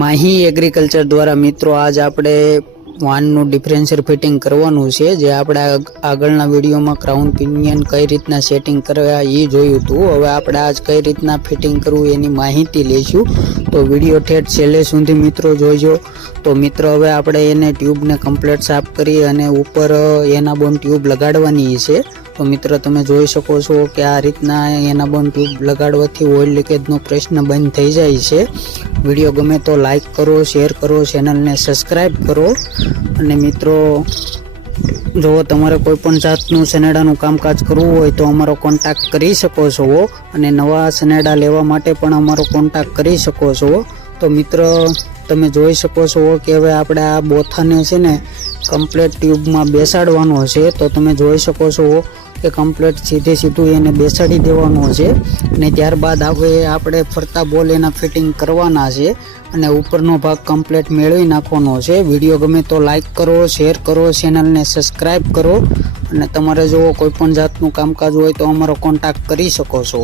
Mahi agriculture દ્વારા મિત્રો આજ આપણે વાનનું ડિફરન્શિયર ફિટિંગ કરવાનું છે। જે આપણે આગળના વિડીયોમાં ક્રાઉન પિનિયન કઈ રીતના સેટિંગ કરવા એ જોયું હતું। હવે આપણે આજ કઈ રીતના ફિટિંગ કરવું એની માહિતી લઈશું, તો વિડીયો ઠેઠ છેલ્લે સુધી મિત્રો જોજો। તો મિત્રો હવે આપણે એને ટ્યુબને કમ્પ્લીટ સાફ કરી અને ઉપર એના બોન ટ્યુબ લગાડવાની છે। તો મિત્રો તમે જોઈ શકો છો કે આ રીતના એના બોન ટ્યુબ લગાડવાથી ઓઇલ લીકેજનો પ્રશ્ન બંધ થઈ જાય છે। વિડીયો ગમે તો લાઈક કરો, શેર કરો, ચેનલને સબસ્ક્રાઈબ કરો। અને મિત્રો જો તમારે કોઈ પણ જાતનું સનેડાનું કામકાજ કરવું હોય તો અમારો કોન્ટેક્ટ કરી શકો છો, અને નવા સનેડા લેવા માટે પણ અમારો કોન્ટેક્ટ કરી શકો છો। તો મિત્રો તમે જોઈ શકો છો કે હવે આપણે આ બોથાને છે ને કમ્પ્લીટ ટ્યુબમાં બેસાડવાનો છે। તો તમે જોઈ શકો છો કે કમ્પ્લીટ સીધું એને બેસાડી દેવાનો છે, અને ત્યારબાદ આપણે ફરતા બોલ એના ફિટિંગ કરવાના છે, અને ઉપરનો ભાગ કમ્પ્લીટ મેળવી નાખવાનો છે। વિડીયો ગમે તો લાઈક કરો, શેર કરો, ચેનલને સબસ્ક્રાઈબ કરો, અને તમારે જો કોઈ પણ જાતનું કામકાજ હોય તો અમારો કોન્ટેક્ટ કરી શકો છો।